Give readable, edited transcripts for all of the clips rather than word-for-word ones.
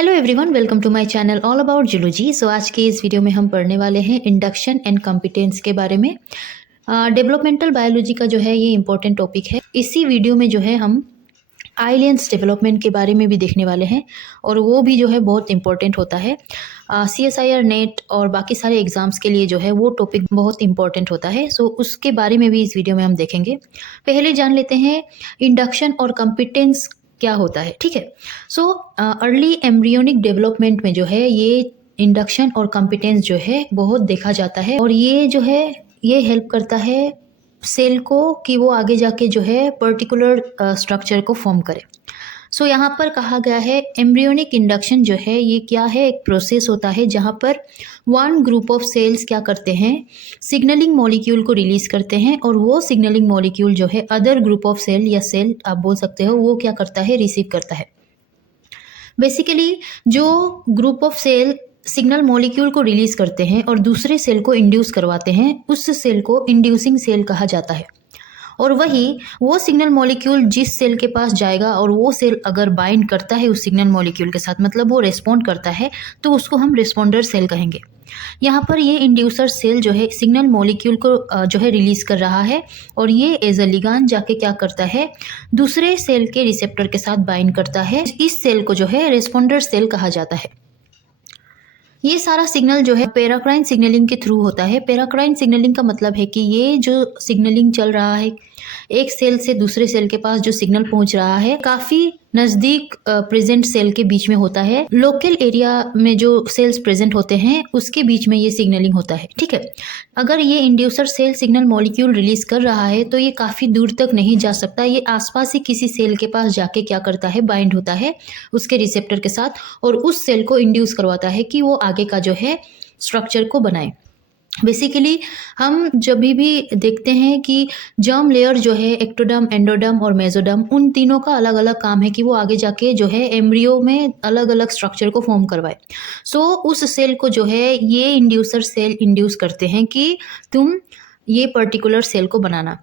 Hello everyone, welcome to my channel all about zoology. So आज के इस video में हम पढ़ने वाले हैं इंडक्शन एंड कॉम्पिटेंस के बारे में। डेवलपमेंटल बायोलॉजी का जो है ये इंपॉर्टेंट टॉपिक है। इसी वीडियो में जो है हम आइलैंड्स डेवलपमेंट के बारे में भी देखने वाले हैं और वो भी जो है बहुत इंपॉर्टेंट होता है। CSIR नेट और बाकी सारे एग्ज़ाम्स के लिए जो है वो टॉपिक बहुत इंपॉर्टेंट होता है। सो उसके बारे में भी इस वीडियो में हम देखेंगे। पहले जान लेते हैं इंडक्शन और कॉम्पिटेंस क्या होता है। ठीक है। सो अर्ली एम्ब्रियोनिक डेवलपमेंट में जो है ये इंडक्शन और कॉम्पिटेंस जो है बहुत देखा जाता है और ये जो है ये हेल्प करता है सेल को कि वो आगे जाके जो है पर्टिकुलर स्ट्रक्चर को फॉर्म करे। सो यहाँ पर कहा गया है एम्ब्रियोनिक इंडक्शन जो है ये क्या है, एक प्रोसेस होता है जहाँ पर वन ग्रुप ऑफ सेल्स क्या करते हैं, सिग्नलिंग मॉलिक्यूल को रिलीज करते हैं और वो सिग्नलिंग मॉलिक्यूल जो है अदर ग्रुप ऑफ सेल या सेल आप बोल सकते हो वो क्या करता है, रिसीव करता है। बेसिकली जो group of cell signal molecule को रिलीज करते हैं और दूसरे सेल को इंड्यूस करवाते हैं उस सेल को इंड्यूसिंग सेल कहा जाता है। और वही वो सिग्नल मॉलिक्यूल जिस सेल के पास जाएगा और वो सेल अगर बाइंड करता है उस सिग्नल मॉलिक्यूल के साथ, मतलब वो रेस्पॉन्ड करता है, तो उसको हम रेस्पॉन्डर सेल कहेंगे। यहाँ पर ये इंड्यूसर सेल जो है सिग्नल मॉलिक्यूल को जो है रिलीज कर रहा है और ये एज अ लिगांड जाके क्या करता है, दूसरे सेल के रिसेप्टर के साथ बाइंड करता है। इस सेल को जो है रेस्पॉन्डर सेल कहा जाता है। ये सारा सिग्नल जो है पैराक्राइन सिग्नलिंग के थ्रू होता है। पैराक्राइन सिग्नलिंग का मतलब है कि ये जो सिग्नलिंग चल रहा है एक सेल से दूसरे सेल के पास जो सिग्नल पहुंच रहा है काफ़ी नज़दीक प्रेजेंट सेल के बीच में होता है। लोकल एरिया में जो सेल्स प्रेजेंट होते हैं उसके बीच में ये सिग्नलिंग होता है। ठीक है। अगर ये inducer cell signal molecule release कर रहा है तो ये काफ़ी दूर तक नहीं जा सकता, ये आसपास ही किसी सेल के पास जाके क्या करता है, बाइंड होता है उसके रिसेप्टर के साथ और उस सेल को इंड्यूस करवाता है कि वो आगे का जो है स्ट्रक्चर को बनाए। बेसिकली हम जब भी देखते हैं कि जर्म लेयर जो है एक्टोडर्म, एंडोडर्म और मेसोडर्म, उन तीनों का अलग अलग काम है कि वो आगे जाके जो है एम्ब्रियो में अलग अलग स्ट्रक्चर को फॉर्म करवाए। सो उस सेल को जो है ये इंड्यूसर सेल इंड्यूस करते हैं कि तुम ये पर्टिकुलर सेल को बनाना।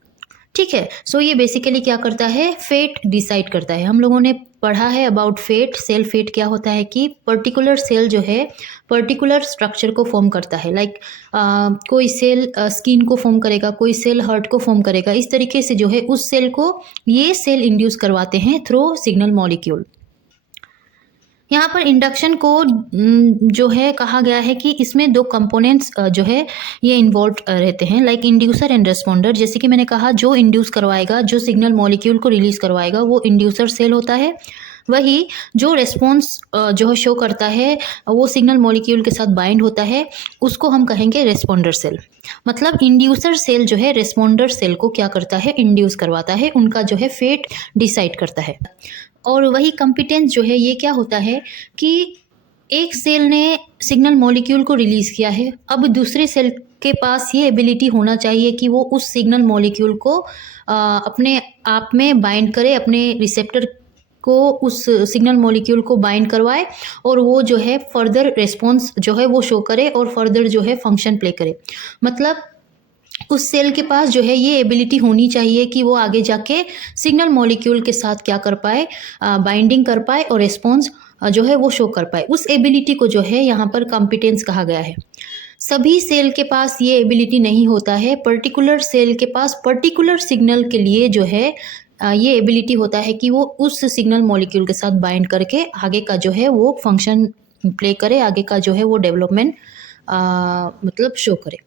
ठीक है। सो ये बेसिकली क्या करता है, फेट डिसाइड करता है। हम लोगों ने पढ़ा है अबाउट फेट। सेल फेट क्या होता है कि पर्टिकुलर सेल जो है पर्टिकुलर स्ट्रक्चर को फॉर्म करता है। लाइक कोई सेल स्किन को फॉर्म करेगा, कोई सेल हार्ट को फॉर्म करेगा। इस तरीके से जो है उस सेल को ये सेल इंड्यूस करवाते हैं थ्रू सिग्नल मॉलिक्यूल। यहाँ पर इंडक्शन को जो है कहा गया है कि इसमें दो कंपोनेंट्स जो है ये इन्वॉल्व रहते हैं, लाइक इंड्यूसर एंड रेस्पॉन्डर। जैसे कि मैंने कहा जो इंड्यूस करवाएगा, जो सिग्नल मॉलिक्यूल को रिलीज करवाएगा वो इंड्यूसर सेल होता है। वही जो रेस्पॉन्स जो है शो करता है वो सिग्नल मॉलिक्यूल के साथ बाइंड होता है, उसको हम कहेंगे रेस्पॉन्डर सेल। मतलब इंड्यूसर सेल जो है रेस्पॉन्डर सेल को क्या करता है, इंड्यूस करवाता है, उनका जो है फेट डिसाइड करता है। और वही कॉम्पिटेंस जो है ये क्या होता है कि एक सेल ने सिग्नल मॉलिक्यूल को रिलीज़ किया है, अब दूसरे सेल के पास ये एबिलिटी होना चाहिए कि वो उस सिग्नल मॉलिक्यूल को अपने आप में बाइंड करे, अपने रिसेप्टर को उस सिग्नल मॉलिक्यूल को बाइंड करवाए और वो जो है फर्दर रिस्पॉन्स जो है वो शो करे और फर्दर जो है फंक्शन प्ले करे। मतलब उस सेल के पास जो है ये एबिलिटी होनी चाहिए कि वो आगे जाके सिग्नल मॉलिक्यूल के साथ क्या कर पाए, बाइंडिंग कर पाए और रिस्पॉन्स जो है वो शो कर पाए। उस एबिलिटी को जो है यहाँ पर कॉम्पिटेंस कहा गया है। सभी सेल के पास ये एबिलिटी नहीं होता है। पर्टिकुलर सेल के पास पर्टिकुलर सिग्नल के लिए जो है ये एबिलिटी होता है कि वो उस सिग्नल मॉलिक्यूल के साथ बाइंड करके आगे का जो है वो फंक्शन प्ले करे, आगे का जो है वो डेवलपमेंट मतलब शो करे।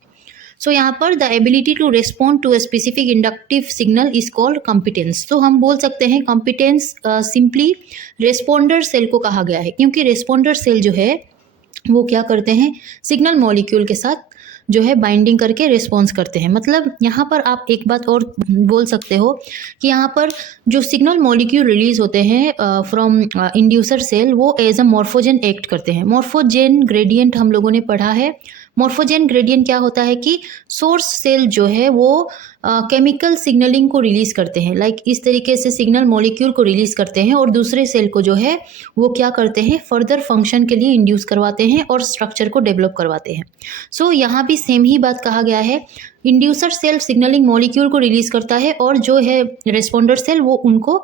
सो यहाँ पर the ability to respond to a specific inductive signal is called competence. तो हम बोल सकते हैं कॉम्पिटेंस सिंपली रेस्पॉन्डर सेल को कहा गया है, क्योंकि रेस्पॉन्डर सेल जो है वो क्या करते हैं, सिग्नल मॉलिक्यूल के साथ जो है बाइंडिंग करके रिस्पॉन्स करते हैं। मतलब यहाँ पर आप एक बात और बोल सकते हो कि यहाँ पर जो सिग्नल मॉलिक्यूल रिलीज होते हैं फ्रॉम इंड्यूसर सेल वो एज अ मॉर्फोजेन एक्ट करते हैं। मॉर्फोजेन ग्रेडियंट हम लोगों ने पढ़ा है। मॉर्फोजेन ग्रेडियंट क्या होता है कि सोर्स सेल जो है वो केमिकल सिग्नलिंग को रिलीज करते हैं। लाइक इस तरीके से सिग्नल मॉलिक्यूल को रिलीज करते हैं और दूसरे सेल को जो है वो क्या करते हैं, फर्दर फंक्शन के लिए इंड्यूस करवाते हैं और स्ट्रक्चर को डेवलप करवाते हैं। सो यहाँ भी सेम ही बात कहा गया है। इंड्यूसर सेल सिग्नलिंग मॉलिक्यूल को रिलीज करता है और जो है रेस्पॉन्डर सेल वो उनको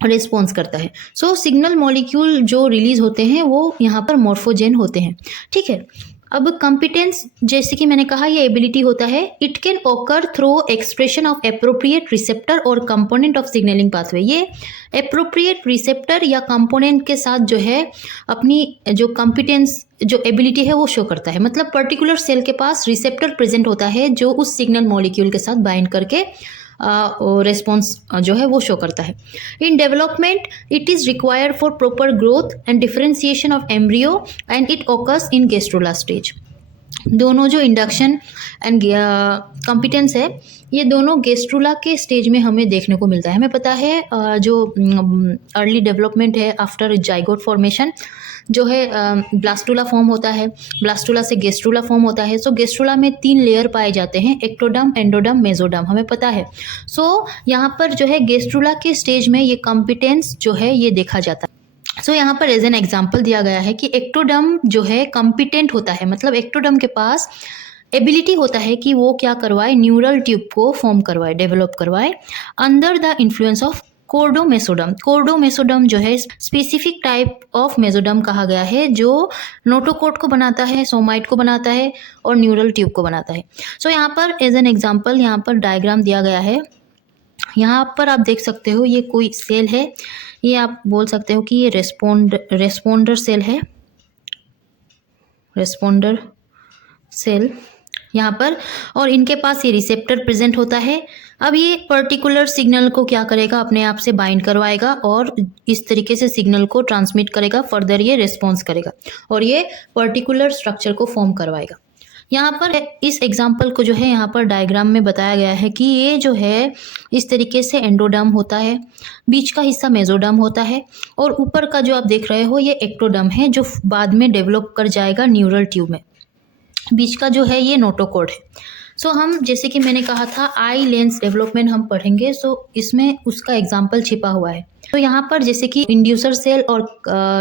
रिस्पॉन्स करता है। सो सिग्नल मॉलिक्यूल जो रिलीज होते हैं वो यहाँ पर मॉर्फोजेन होते हैं, ठीक है। अब कॉम्पिटेंस, जैसे कि मैंने कहा, ये एबिलिटी होता है। It can occur through expression of appropriate receptor और कंपोनेंट ऑफ सिग्नलिंग पाथवे। ये एप्रोप्रिएट रिसेप्टर या कंपोनेंट के साथ जो है अपनी जो कॉम्पिटेंस, जो एबिलिटी है वो शो करता है। मतलब पर्टिकुलर सेल के पास रिसेप्टर प्रेजेंट होता है जो उस सिग्नल मॉलिक्यूल के साथ बाइंड करके रिस्पॉन्स जो है वो शो करता है। In development it is required for proper growth and differentiation of embryo and it occurs in gastrula stage. दोनों जो इंडक्शन एंड कॉम्पिटेंस है, ये दोनों गेस्ट्रुला के स्टेज में हमें देखने को मिलता है। हमें पता है जो अर्ली डेवलपमेंट है आफ्टर जाइगोट फॉर्मेशन जो है ब्लास्टुला फॉर्म होता है, ब्लास्टुला से गेस्ट्रुला फॉर्म होता है। सो गेस्ट्रुला में 3 लेयर पाए जाते हैं, एक्टोडर्म, एंडोडर्म, मेसोडर्म, हमें पता है। सो यहाँ पर जो है गेस्ट्रुला के स्टेज में ये कॉम्पिटेंस जो है ये देखा जाता है। सो यहाँ पर एज एन एग्जाम्पल दिया गया है कि एक्टोडर्म जो है कॉम्पिटेंट होता है, मतलब एक्टोडर्म के पास एबिलिटी होता है कि वो क्या करवाए, न्यूरल ट्यूब को फॉर्म करवाए, डेवलप करवाए अंडर द इन्फ्लुएंस ऑफ कोर्डोमेसोडर्म। कोर्डोमेसोडर्म जो है स्पेसिफिक टाइप ऑफ मेसोडर्म कहा गया है जो नोटोकोट को बनाता है, सोमाइट को बनाता है और न्यूरल ट्यूब को बनाता है। सो यहाँ पर एज एन एग्जाम्पल यहाँ पर डायग्राम दिया गया है। यहाँ पर आप देख सकते हो ये कोई सेल है, ये आप बोल सकते हो कि ये रेस्पोंडर सेल है, रेस्पोंडर सेल यहाँ पर, और इनके पास ये रिसेप्टर प्रेजेंट होता है। अब ये पर्टिकुलर सिग्नल को क्या करेगा, अपने आप से बाइंड करवाएगा और इस तरीके से सिग्नल को ट्रांसमिट करेगा, फर्दर ये रिस्पॉन्स करेगा और ये पर्टिकुलर स्ट्रक्चर को फॉर्म करवाएगा। यहाँ पर इस एग्जाम्पल को जो है यहाँ पर डायग्राम में बताया गया है कि ये जो है इस तरीके से एंडोडर्म होता है, बीच का हिस्सा मेसोडर्म होता है और ऊपर का जो आप देख रहे हो ये एक्टोडर्म है जो बाद में डेवलप कर जाएगा न्यूरल ट्यूब में। बीच का जो है ये नोटोकोड है। सो हम जैसे कि मैंने कहा था आई लेंस डेवलपमेंट हम पढ़ेंगे, सो इसमें उसका एग्जाम्पल छिपा हुआ है। तो यहाँ पर जैसे कि इंड्यूसर सेल और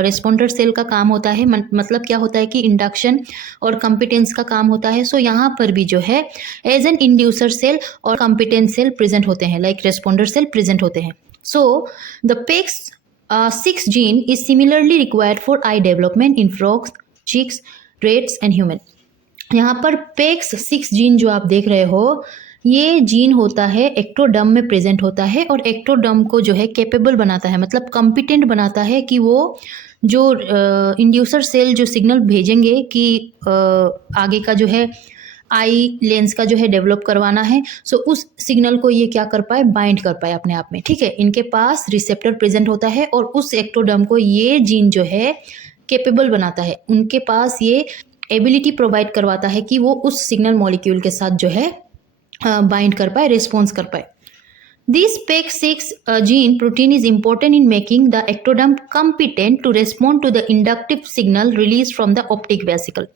रिस्पॉन्डर सेल का काम होता है, मतलब क्या होता है कि इंडक्शन और कॉम्पिटेंस का काम होता है। सो यहाँ पर भी जो है एज एन इंड्यूसर सेल और कॉम्पिटेंस सेल प्रेजेंट होते हैं, लाइक रिस्पॉन्डर सेल प्रेजेंट होते हैं। So the PEX6 gene is similarly required for eye development in frogs, chicks, rats and human. यहाँ पर PEX6 जीन जो आप देख रहे हो ये जीन होता है एक्टोडर्म में प्रेजेंट होता है और एक्टोडर्म को जो है कैपेबल बनाता है, मतलब कॉम्पिटेंट बनाता है कि वो जो इंड्यूसर सेल जो सिग्नल भेजेंगे कि आगे का जो है आई लेंस का जो है डेवलप करवाना है, सो उस सिग्नल को ये क्या कर पाए, बाइंड कर पाए अपने आप में, ठीक है। इनके पास रिसेप्टर प्रेजेंट होता है और उस एक्टोडर्म को ये जीन जो है कैपेबल बनाता है, उनके पास ये एबिलिटी प्रोवाइड करवाता है कि वो उस सिग्नल मॉलिक्यूल के साथ जो है बाइंड कर पाए, रिस्पॉन्स कर पाए। This PEX6 gene protein is important in making the ectoderm competent to respond to the inductive signal release from the optic vesicle.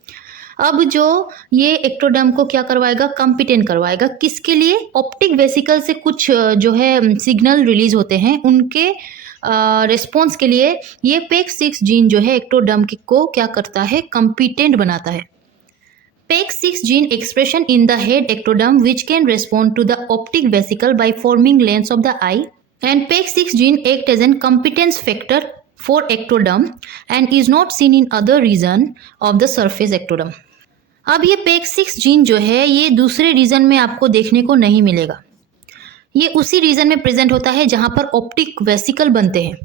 अब जो ये एक्टोडर्म को क्या करवाएगा, कॉम्पिटेंट करवाएगा, किसके लिए, ऑप्टिक वेसिकल से कुछ जो है सिग्नल रिलीज होते हैं उनके रिस्पॉन्स के लिए ये PEX6 जीन जो है एक्टोडर्म को क्या करता है, कॉम्पिटेंट बनाता है। PEX6 gene expression in the head ectoderm which can respond to the optic vesicle by forming lens of the eye, and PEX6 gene act as an competence factor for ectoderm and is not seen in other region of the surface ectoderm। अब ये PEX6 gene जो है ये दूसरे reason में आपको देखने को नहीं मिलेगा, ये उसी रीजन में प्रेजेंट होता है जहाँ पर ऑप्टिक वेसिकल बनते हैं,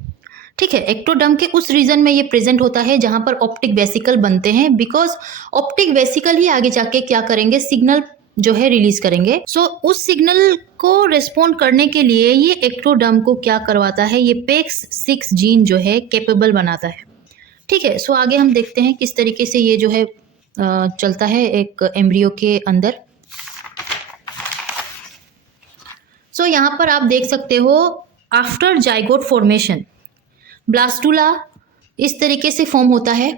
ठीक है। एक्टोडर्म के उस रीजन में ये प्रेजेंट होता है जहां पर ऑप्टिक वेसिकल बनते हैं, बिकॉज ऑप्टिक वेसिकल ही आगे जाके क्या करेंगे, सिग्नल जो है रिलीज करेंगे। सो उस सिग्नल को रिस्पॉन्ड करने के लिए ये एक्टोडर्म को क्या करवाता है, ये PEX6 जीन जो है कैपेबल बनाता है, ठीक है। सो आगे हम देखते हैं किस तरीके से ये जो है चलता है एक एम्ब्रियो के अंदर। सो यहाँ पर आप देख सकते हो आफ्टर जाइगोट फॉर्मेशन ब्लास्टुला इस तरीके से फॉर्म होता है,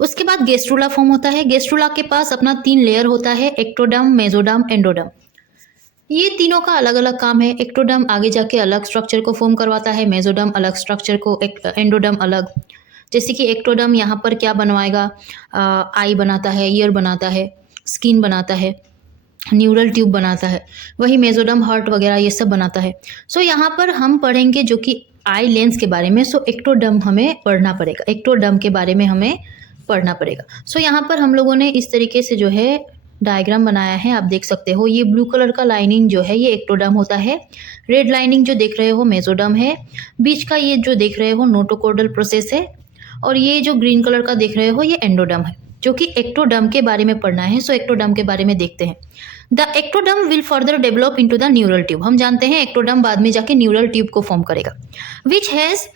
उसके बाद गेस्ट्रुला फॉर्म होता है। गेस्ट्रुला के पास अपना 3 लेयर होता है, एक्टोडर्म, मेसोडर्म, एंडोडर्म। ये तीनों का अलग अलग काम है। एक्टोडर्म आगे जाके अलग स्ट्रक्चर को फॉर्म करवाता है, मेसोडर्म अलग स्ट्रक्चर को, एंडोडर्म अलग। जैसे कि एक्टोडर्म यहाँ पर क्या बनवाएगा, आई बनाता है, ईयर बनाता है, स्किन बनाता है, न्यूरल ट्यूब बनाता है। वही मेसोडर्म हार्ट वगैरह ये सब बनाता है। सो यहाँ पर हम पढ़ेंगे जो कि आई लेंस के बारे में, सो एक्टोडर्म हमें पढ़ना पड़ेगा, एक्टोडर्म के बारे में हमें पढ़ना पड़ेगा। सो यहाँ पर हम लोगों ने इस तरीके से जो है डायग्राम बनाया है, आप देख सकते हो। ये ब्लू कलर का लाइनिंग जो है ये एक्टोडर्म होता है, रेड लाइनिंग जो देख रहे हो मेसोडर्म है, बीच का ये जो देख रहे हो नोटोकॉर्डल प्रोसेस है, और ये जो ग्रीन कलर का देख रहे हो ये एंडोडर्म है, जो कि एक्टोडर्म के बारे में पढ़ना है। सो एक्टोडर्म के बारे में देखते हैं। The ectoderm will further develop into the neural tube. हम जानते हैं एक्टोडर्म बाद में जाके न्यूरल ट्यूब को फॉर्म करेगा, विच हैज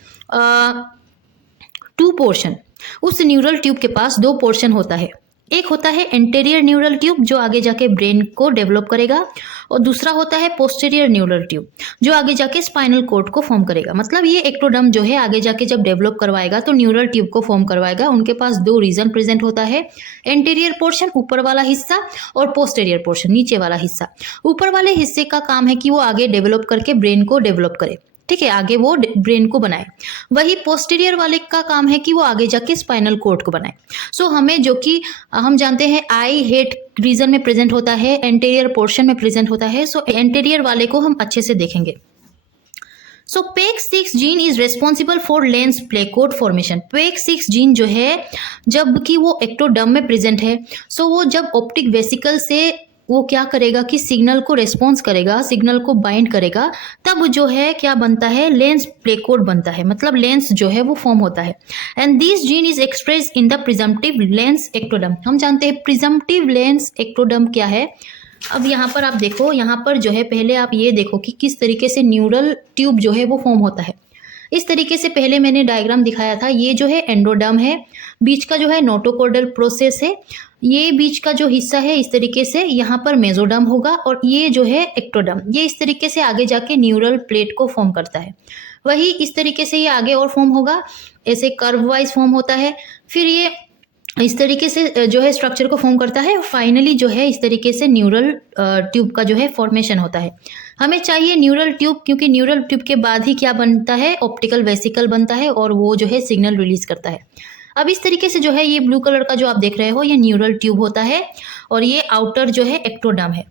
2 पोर्शन। उस न्यूरल ट्यूब के पास 2 पोर्शन होता है। एक होता है एंटेरियर न्यूरल ट्यूब जो आगे जाके ब्रेन को डेवलप करेगा, और दूसरा होता है पोस्टीरियर न्यूरल ट्यूब जो आगे जाके स्पाइनल कॉर्ड को फॉर्म करेगा। मतलब ये एक्टोडर्म जो है आगे जाके जब डेवलप करवाएगा तो न्यूरल ट्यूब को फॉर्म करवाएगा। उनके पास 2 रीजन प्रेजेंट होता है, एंटेरियर पोर्शन ऊपर वाला हिस्सा और पोस्टीरियर पोर्शन नीचे वाला हिस्सा। ऊपर वाले हिस्से का काम है कि वो आगे डेवलप करके ब्रेन को डेवलप करे, ठीक है, आगे वो ब्रेन को बनाए। वही पोस्टीरियर वाले का काम है कि वो आगे जाके स्पाइनल कॉर्ड को बनाए। सो हमें जो कि हम जानते हैं आई हेड रीजन में प्रेजेंट होता है, एंटेरियर पोर्शन में प्रेजेंट होता है। सो एंटेरियर वाले को हम अच्छे से देखेंगे। So PEG6 gene is responsible for lens placode formation. PEG6 gene जो है जबकि वो एक्टोडर्म में प्रेजेंट है, सो वो जब ऑप्टिक वेसिकल से वो क्या करेगा कि सिग्नल को रेस्पॉन्स करेगा, सिग्नल को बाइंड करेगा, तब जो है क्या बनता है, लेंस प्लेकोड बनता है, मतलब लेंस जो है वो फॉर्म होता है। And this gene is express in the presumptive lens ectoderm. हम जानते हैं प्रिजम्पटिव लेंस एक्टोडर्म क्या है। अब यहाँ पर आप देखो, यहाँ पर जो है पहले आप ये देखो कि किस तरीके से न्यूरल ट्यूब जो है वो फॉर्म होता है। इस तरीके से पहले मैंने डायग्राम दिखाया था। ये जो है एंडोडर्म है, बीच का जो है नोटोकॉर्डल प्रोसेस है, ये बीच का जो हिस्सा है इस तरीके से यहाँ पर मेसोडर्म होगा, और ये जो है एक्टोडर्म, ये इस तरीके से आगे जाके न्यूरल प्लेट को फॉर्म करता है। वही इस तरीके से ये आगे और फॉर्म होगा, ऐसे कर्व वाइज फॉर्म होता है, फिर ये इस तरीके से जो है स्ट्रक्चर को फॉर्म करता है, और फाइनली जो है इस तरीके से न्यूरल ट्यूब का जो है फॉर्मेशन होता है। हमें चाहिए न्यूरल ट्यूब, क्योंकि न्यूरल ट्यूब के बाद ही क्या बनता है, ऑप्टिकल वेसिकल बनता है, और वो जो है सिग्नल रिलीज करता है। अब इस तरीके से जो है ये ब्लू कलर का जो आप देख रहे हो ये न्यूरल ट्यूब होता है, और ये आउटर जो है एक्टोडर्म है।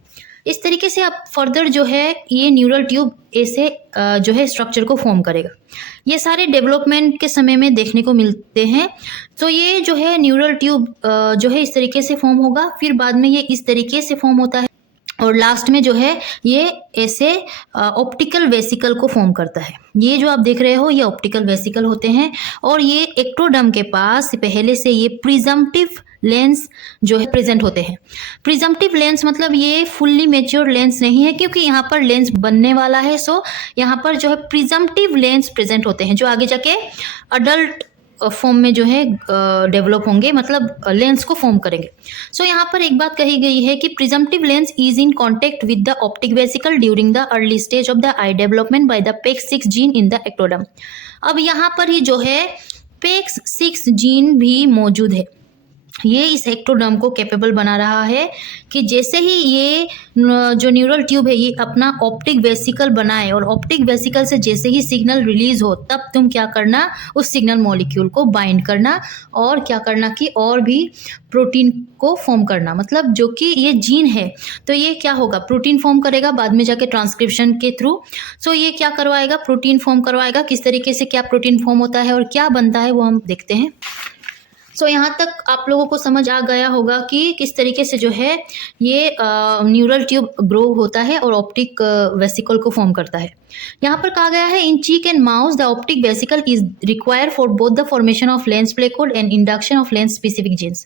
इस तरीके से आप फर्दर जो है ये न्यूरल ट्यूब ऐसे जो है स्ट्रक्चर को फॉर्म करेगा। ये सारे डेवलपमेंट के समय में देखने को मिलते हैं। तो ये जो है न्यूरल ट्यूब जो है इस तरीके से फॉर्म होगा, फिर बाद में ये इस तरीके से फॉर्म होता है, और लास्ट में जो है ये ऐसे ऑप्टिकल वेसिकल को फॉर्म करता है। ये जो आप देख रहे हो ये ऑप्टिकल वेसिकल होते हैं, और ये एक्टोडर्म के पास पहले से ये प्रिजम्पटिव लेंस जो है प्रेजेंट होते हैं। प्रिजम्पटिव लेंस मतलब ये फुल्ली मैच्योर लेंस नहीं है, क्योंकि यहाँ पर लेंस बनने वाला है। सो यहाँ पर जो है प्रिजम्पटिव लेंस प्रेजेंट होते हैं, जो आगे जाके अडल्ट फॉर्म में जो है डेवलप होंगे, मतलब लेंस को फॉर्म करेंगे। सो यहाँ पर एक बात कही गई है कि presumptive lens is in contact with the optic vesicle during the early stage of the I development by the PEG6 gene in the ectoderm. अब यहाँ पर ही जो है PEG6 जीन भी मौजूद है। ये इस एक्टोडर्म को कैपेबल बना रहा है कि जैसे ही ये जो न्यूरल ट्यूब है ये अपना ऑप्टिक वेसिकल बनाए, और ऑप्टिक वेसिकल से जैसे ही सिग्नल रिलीज हो तब तुम क्या करना, उस सिग्नल मॉलिक्यूल को बाइंड करना, और क्या करना कि और भी प्रोटीन को फॉर्म करना। मतलब जो कि ये जीन है तो ये क्या होगा, प्रोटीन फॉर्म करेगा बाद में जाके ट्रांसक्रिप्शन के थ्रू। सो ये क्या करवाएगा, प्रोटीन फॉर्म करवाएगा। किस तरीके से क्या प्रोटीन फॉर्म होता है और क्या बनता है वो हम देखते हैं। सो यहाँ तक आप लोगों को समझ आ गया होगा कि किस तरीके से जो है ये न्यूरल ट्यूब ग्रो होता है और ऑप्टिक वेसिकल को फॉर्म करता है। यहाँ पर कहा गया है in chick and mouse the optic vesicle is required for both the formation of lens placode and induction of lens specific genes.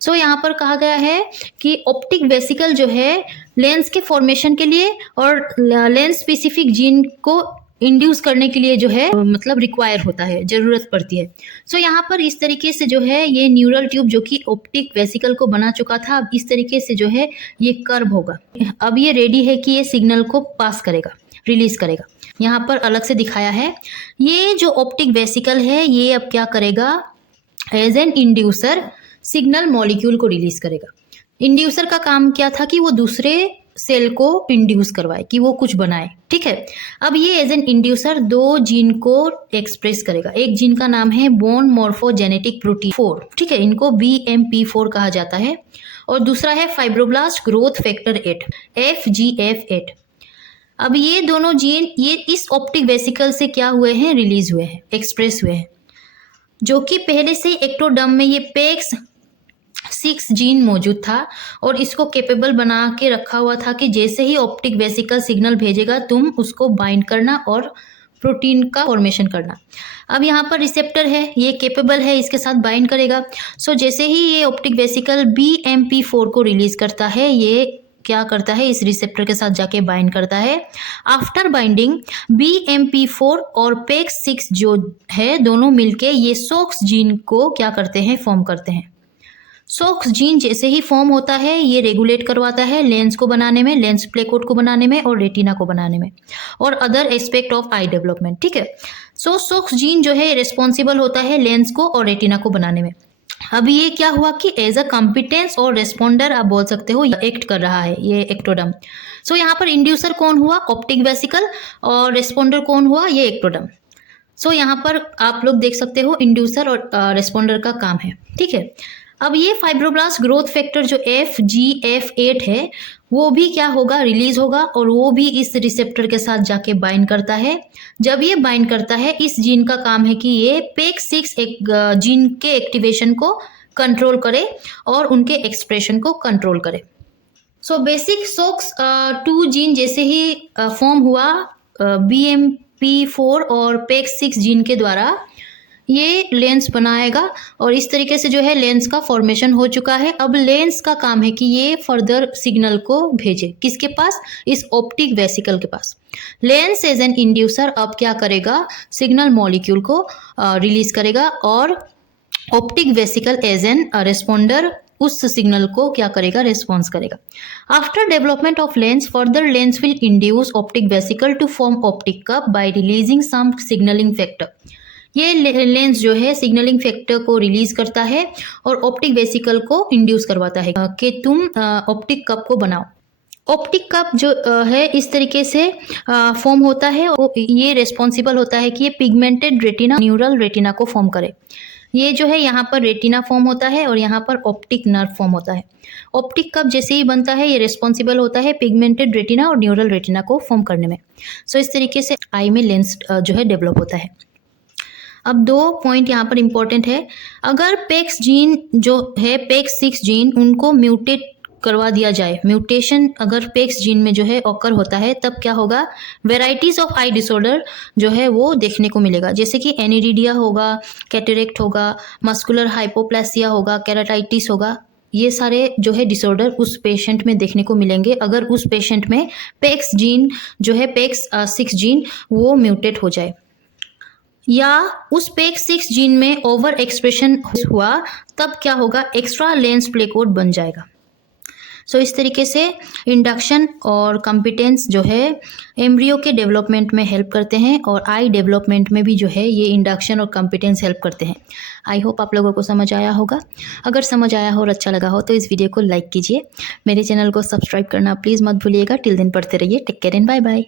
So यहाँ पर कहा गया है कि ऑप्टिक वेसिकल जो है लेंस के फॉर्मेशन के लिए और लेंस स्पेसिफिक जीन को इंड्यूस करने के लिए जो है मतलब रिक्वायर होता है, जरूरत पड़ती है। सो यहाँ पर इस तरीके से जो है ये न्यूरल ट्यूब जो कि ऑप्टिक वेसिकल को बना चुका था, अब इस तरीके से जो है ये कर्व होगा। अब ये रेडी है कि ये सिग्नल को पास करेगा, रिलीज करेगा। यहाँ पर अलग से दिखाया है। ये जो ऑप्टिक वेसिकल है ये अब क्या करेगा, as an inducer signal molecule को रिलीज करेगा। इंड्यूसर का काम क्या था कि वो दूसरे सेल को इंड्यूस करवाए, कि वो कुछ बनाए, ठीक है। अब ये एज एन इंड्यूसर 2 जीन को एक्सप्रेस करेगा। एक जीन का नाम है बोन मॉर्फोजेनेटिक प्रोटीन 4, ठीक है, इनको BMP4 कहा जाता है, और दूसरा है फाइब्रोब्लास्ट ग्रोथ फैक्टर 8 FGF8। अब ये दोनों जीन ये इस ऑप्टिक वेसिकल से क्या हुए हैं, रिलीज हुए हैं, एक्सप्रेस हुए हैं, जो कि पहले से एक्टोडर्म में ये पेक्स 6 जीन मौजूद था और इसको कैपेबल बना के रखा हुआ था कि जैसे ही ऑप्टिक वेसिकल सिग्नल भेजेगा तुम उसको बाइंड करना और प्रोटीन का फॉर्मेशन करना। अब यहाँ पर रिसेप्टर है, ये कैपेबल है, इसके साथ बाइंड करेगा। सो जैसे ही ये ऑप्टिक वेसिकल BMP4 को रिलीज करता है, ये क्या करता है, इस रिसेप्टर के साथ जाके बाइंड करता है। आफ्टर बाइंडिंग BMP4 और PEX6 जो है दोनों मिलके ये SOX जीन को क्या करते हैं, फॉर्म करते हैं। SOX जीन जैसे ही फॉर्म होता है ये रेगुलेट करवाता है लेंस को बनाने में, लेंस प्लेकोट को बनाने में और रेटिना को बनाने में और other aspect of I development. ठीक है, सो SOX जीन जो है रिस्पॉन्सिबल होता है लेंस को और रेटिना को बनाने में। अब ये क्या हुआ कि एज अ कॉम्पिटेंस और रेस्पॉन्डर आप बोल सकते हो एक्ट कर रहा है ये एक्टोडर्म। सो यहाँ पर इंड्यूसर कौन हुआ, ऑप्टिक वेसिकल, और रेस्पॉन्डर कौन हुआ, ये एक्टोडर्म। सो यहाँ पर आप लोग देख सकते हो इंड्यूसर और रेस्पॉन्डर का काम है। ठीक है, अब ये फाइब्रोब्लास्ट ग्रोथ फैक्टर जो FGF8 है वो भी क्या होगा, रिलीज होगा और वो भी इस रिसेप्टर के साथ जाके बाइंड करता है। जब ये बाइंड करता है, इस जीन का काम है कि ये PEX6 जीन के एक्टिवेशन को कंट्रोल करे और उनके एक्सप्रेशन को कंट्रोल करे। सो बेसिक SOX2 जीन जैसे ही फॉर्म हुआ BMP4 और PEX6 जीन के द्वारा, ये लेंस बनाएगा और इस तरीके से जो है लेंस का फॉर्मेशन हो चुका है। अब लेंस का काम है कि ये फर्दर सिग्नल को भेजे, किसके पास, इस ऑप्टिक वेसिकल के पास। लेंस एज एन इंड्यूसर अब क्या करेगा, सिग्नल मॉलिक्यूल को रिलीज करेगा और optic vesicle as an responder उस सिग्नल को क्या करेगा, रेस्पॉन्स करेगा। After development of lens, further lens will induce optic vesicle to form optic cup by releasing some signalling factor. ये लेंस जो है सिग्नलिंग फैक्टर को रिलीज करता है और ऑप्टिक वेसिकल को इंड्यूस करवाता है कि तुम ऑप्टिक कप को बनाओ। ऑप्टिक कप जो है इस तरीके से फॉर्म होता है और ये रेस्पॉन्सिबल होता है कि ये पिगमेंटेड रेटिना, न्यूरल रेटिना को फॉर्म करे। ये जो है यहाँ पर रेटिना फॉर्म होता है और यहाँ पर ऑप्टिक नर्व फॉर्म होता है। ऑप्टिक कप जैसे ही बनता है ये रेस्पॉन्सिबल होता है पिगमेंटेड रेटिना और न्यूरल रेटिना को फॉर्म करने में। सो इस तरीके से आई में लेंस जो है डेवलप होता है। अब 2 पॉइंट यहाँ पर इम्पोर्टेंट है। अगर PEX जीन जो है PEX6 जीन उनको म्यूटेट करवा दिया जाए, म्यूटेशन अगर PEX जीन में जो है ऑकर होता है, तब क्या होगा, वेराइटीज ऑफ आई डिसऑर्डर जो है वो देखने को मिलेगा, जैसे कि एनिरिडिया होगा, कैटरेक्ट होगा, मस्कुलर हाइपोप्लासिया होगा, केराटाइटिस होगा। ये सारे जो है डिसऑर्डर उस पेशेंट में देखने को मिलेंगे अगर उस पेशेंट में PEX जीन जो है PEX6 जीन वो म्यूटेट हो जाए, या उस PEX6 जीन में ओवर एक्सप्रेशन हुआ, तब क्या होगा, एक्स्ट्रा लेंस प्लेकोट बन जाएगा। सो इस तरीके से इंडक्शन और कॉम्पिटेंस जो है एम्ब्रियो के डेवलपमेंट में हेल्प करते हैं और आई डेवलपमेंट में भी जो है ये इंडक्शन और कॉम्पिटेंस हेल्प करते हैं। आई होप आप लोगों को समझ आया होगा। अगर समझ आया हो और अच्छा लगा हो तो इस वीडियो को लाइक कीजिए, मेरे चैनल को सब्सक्राइब करना प्लीज़ मत भूलिएगा। टिल दिन पढ़ते रहिए। Take care and bye bye.